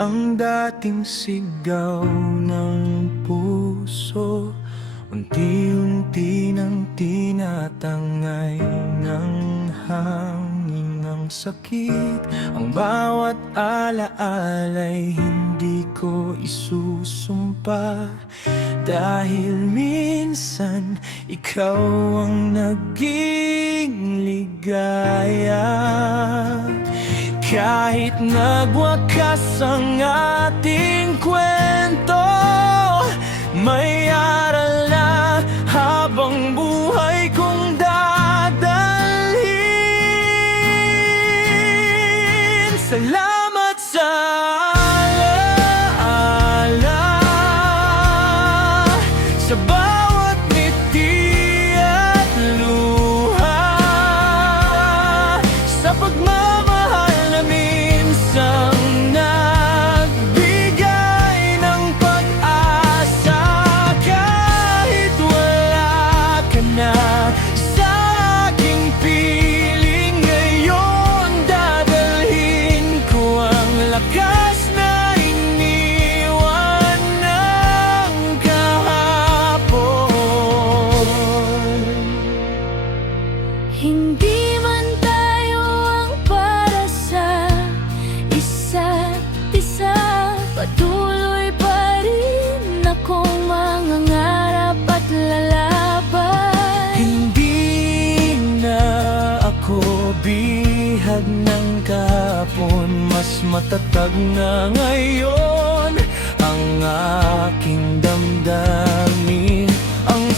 ang dating sigaw ng puso, unti-unti nang tinatangay ng hangin ng sakit. Ang bawat alaala'y hindi ko isusumpa, dahil minsan ikaw ang naging ligaya. Kahit nagwakas ang ating kwento, may aral na habang buhay kong dadalhin. Salamat sa alaala, sa bawat ngiti at luha, sa pagmamahal na minsang nagbigay ng pag-asa. Kahit wala ka na sa aking piling ngayon, dadalhin ko ang lakas na iniwan ng kahapon. Hindi man tayo ang para sa isa't isa, patuloy pa rin akong mangangarap at lalaban. Hindi na ako bihag ng kahapon, mas matatag na ngayon ang aking damdamin. Ang